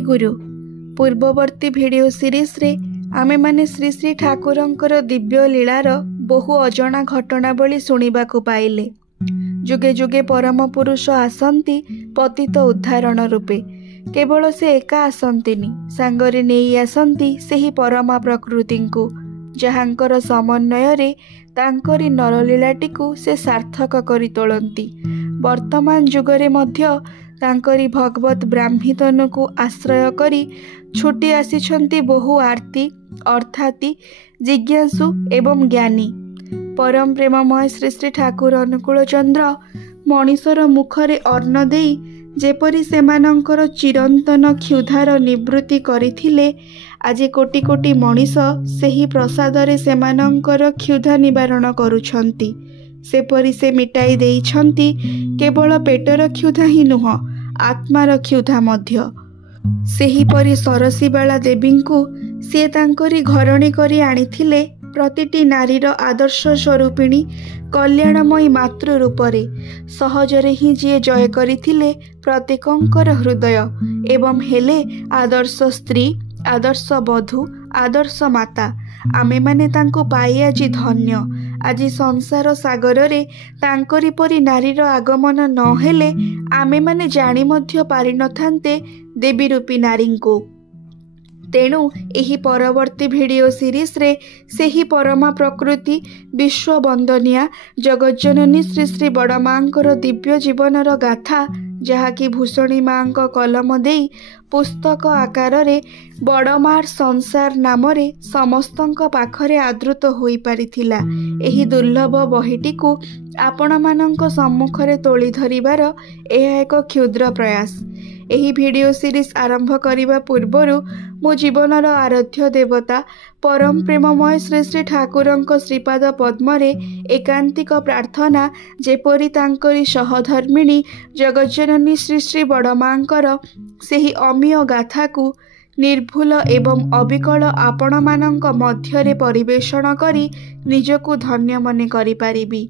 गुरु पूर्ववर्ती video series रे आमे माने श्री श्री ठाकुरंकर दिव्य लीलार बहु अजणा घटनावली शुणिबाकु पाइले। जुगे जुगे परम पुरुष आसंती पतित उद्धारण रूपे। केवल से एका आसंतीनि सांगरे नेई आसंती सेही परमा प्रकृतिंकु, जहांकर समन्वय रे तांकरी नरलीलाटिकु से सार्थक करि तोलंती। वर्तमान जुगरे मध्य तांकरी भगवत ब्राह्मीतनकु आश्रय करी छुटी आसिछंती बहु आरती अर्थाती जिज्ञासु एवं ज्ञानी। परम प्रेममय श्री श्री ठाकुर अनुकूल चंद्र मनीषर मुखरे अन्न देई जेपरी सेमानंकर चिरंतन क्षुधार निवृत्ति करिथिले, आज कोटि कोटि मनीष सेही प्रसादरे सेमानंकर क्षुधा निवारण करुछंती। सेपरी से मिटाई देइछंती केवल पेटर क्षुधा ही नुह, आत्मार क्षुधा मध्य। सेहीपरि सरसीबाला देवींकु से तांकरी घरणी करी आनिथिले प्रतिटी नारीर आदर्श स्वरूपिणी कल्याणमयी मातृ रूपरे। सहजरे ही जी जय करिथिले प्रत्येकंकर हृदय एवं हेले आदर्श स्त्री, आदर्श बधू, आदर्श माता। आमे माने तांको पाई आज धन्य। आज संसार सागर रे तांकरी परी नारीर आगमन न हेले आमे माने जानी मध्य पारि नथान्ते देवी रूपी नारींको। तेणु एही परवर्ती भिडियो सीरीज रे सेही परमा प्रकृति विश्व वंदनिया जगज्जननी श्री श्री बड़ मांकर दिव्य जीवनर गाथा, जहाँकि भूषणी माँ कलम देई पुस्तक आकार रे बड़मार संसार नामरे समस्तंक पाखरे आदृत होई पारिथिला। एही दुर्लभ बहिटीकु आपण मानंक सम्मुखरे तोली धरिबार एहा एक क्षुद्र प्रयास। एही भिडियो सीरीज आरंभ करिबा पूर्वरु मो जीवनर आराध्य देवता परम प्रेममय श्री श्री ठाकुरंक श्रीपाद पद्मरे एकांतिक प्रार्थना जेपरी तांकरी सहधर्मिणी जगज्जननी श्री श्री बड़मांकर सेही अमीय गाथाकू निर्भुल एवं अविकल आपण मानंक मध्यरे परिवेषण करी निजकु धन्य मने करि पारिबी।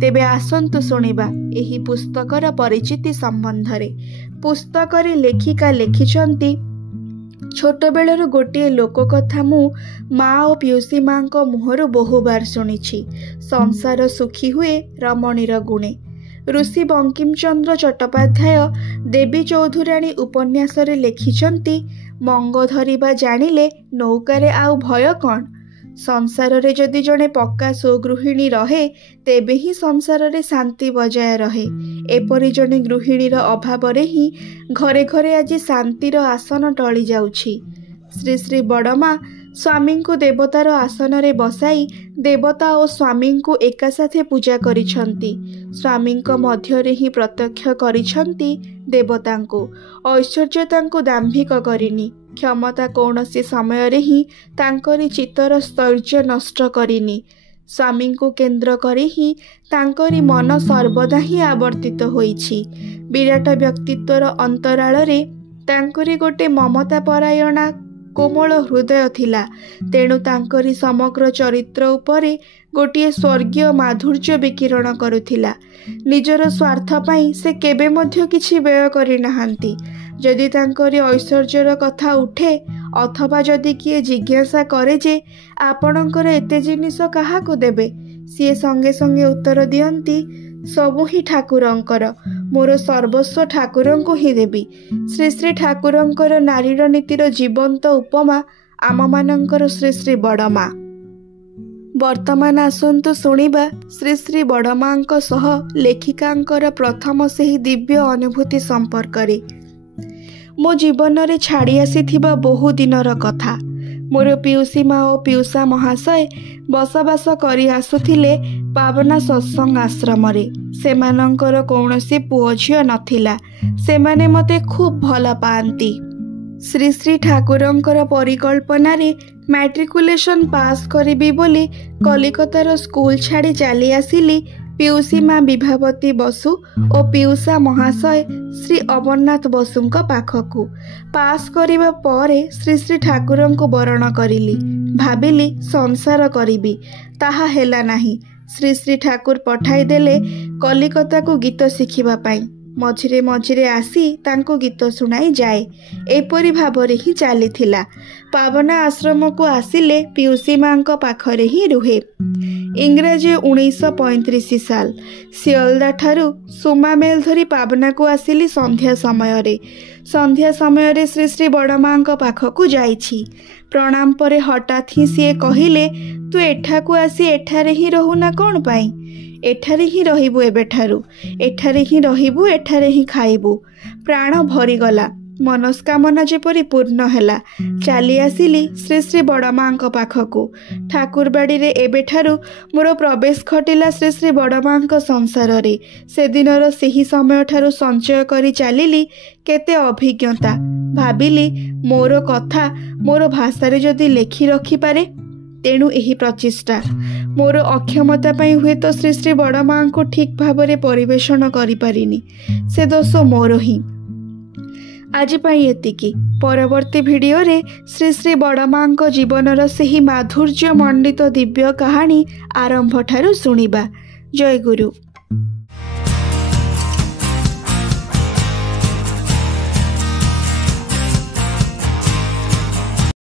तेबे आसंतु शुणिबा एही पुस्तकर परिचिति संबंधरे। पुस्तकरे लेखिका लेखिछंती, छोट बेलरु गोटे लोक कथा मु माँ और पिउसी माँ को मुहरु बहुबार शुणिछि। संसार सुखी हुए रमणीर गुणे। ऋषि बंकिम चंद्र चट्टोपाध्याय देवी चौधुराणी उपन्यास रे लेखिछंती, मंग धरिबा जानिले नौकारे आउ भय कौन। संसार रे जदि जणे पक्का सुगृहिणी रहे तेबे ही संसार रे शांति बजाय रहे। एपरि जणे गृहिणीर अभाव रे ही घरे घरे आज शांतिर आसन टली जाउछि। श्री श्री बड़मा स्वामी को देवतार आसन रे बसाई देवता और स्वामी को एका साथे पूजा करिछंती। स्वामी को मध्य रे ही प्रत्यक्ष करिछंती देवता को। ऐश्वर्य तांको दाम्भिक करिनी, क्षमता कौनसी समय रे ही तांकरी चित्तर स्थैर्य नष्ट करिनी। स्वामी को केंद्र करी ही तांकरी मन सर्वदा ही आवर्तित होईछि। विराट व्यक्तित्वर अंतराल रे तांकरी गोटे ममता परायणा कोमल हृदय थिला। तेणु तांकरी समग्र चरित्र उपरे गोटे स्वर्गीय माधुर्य विकिरण करुथिला। निजर स्वार्थ पाई से केबे मध्य किछि व्यय करि नाहांती। जदि तांकरी ऐश्वर्यर कथा उठे अथवा जदि किए जिज्ञासा करे जे आपणकर एते जिनिस काहाकु देबे, सीए संगे संगे उत्तर दियंती, सबु ही ठाकुरंकर, मोर सर्वस्व ठाकुरंकु ही देबी। श्री श्री ठाकुरंकर नारीर नीतिर जीवंत उपमा आम मानंकर श्री श्री बड़मा। वर्तमान आसंतु शुणिबा श्री श्री बड़मांक सह लेखिकांकर प्रथम सेही दिव्य अनुभूति संपर्करे। मो जीवन रे छाड़ी आसीथिबा बहु दिनर कथा। मोर पिउसी माँ और पिउसा महाशय बसबास करी आसुथिले पावना सत्संग आश्रम रे। सेमानंकर कौनसी पुओ झियो नथिला। सेमाने मते खूब भल पाआंती। श्री श्री ठाकुरंकर परिकल्पना रे मैट्रिकुलेशन पास करिबी बोली कलिकतार स्कूल छाड़ी चली आसिली पिउसी माँ विभावती बसु और पिउसा महाशय श्री अमरनाथ बसुंक पाखकु। पास करिबा परे श्री श्री ठाकुरंको वरण करिली। भाबिली संसार करिबी, ताहा हेला नाही। श्री श्री ठाकुर पठाई देले कलिकता को गीत शिखिबा पाई। मझिरे मझिरे आसी तांको गीत शुणाई जाए। एपरी भावरे ही चलीथिला। पावना आश्रम को आसिले पियूसी माँ पाखरे ही रुहे। इंग्राजी 1935 साल सियलदा ठारू सुमा मेल धरी पावना को आसिली संध्या समय श्री श्री बड़ माँ पाखकू जाइछि। प्रणाम परे हठात ही सीए कहिले, तू एठाकू आसी एठारे ही रहुना कौन पाई? एठारे ही रहिबु, एबेठारू एठारे ही रहिबु, एठारे ही खाइबु। प्राण भरीगला, मनस्कामना जेपरी पूर्ण हैला। चली आसिली श्री श्री बड़ माँ पाखकू। ठाकुरबाड़ी रे एबेठारू मोर प्रवेश घटिला श्री श्री बड़ माँ संसार रे। से दिनर सेही समय ठारू संचय करी चलिली केते अभिज्ञता। भाबिली मोर कथा मोर भाषारे जदि लेखि रखि पारे, तेणु एही प्रचेष्टा। मोर अक्षमता पाई हुए तो श्री श्री बड़ माँ को ठीक भावरे परिवेषण करि पारिनी, से दोष मोर ही। आज पाई एतिकी। परवर्ती भिडियो रे श्री श्री बड़ माँ जीवनर सेही माधुर्य मंडित दिव्य कहानी आरंभ ठारू सुनिबा। जय गुरु।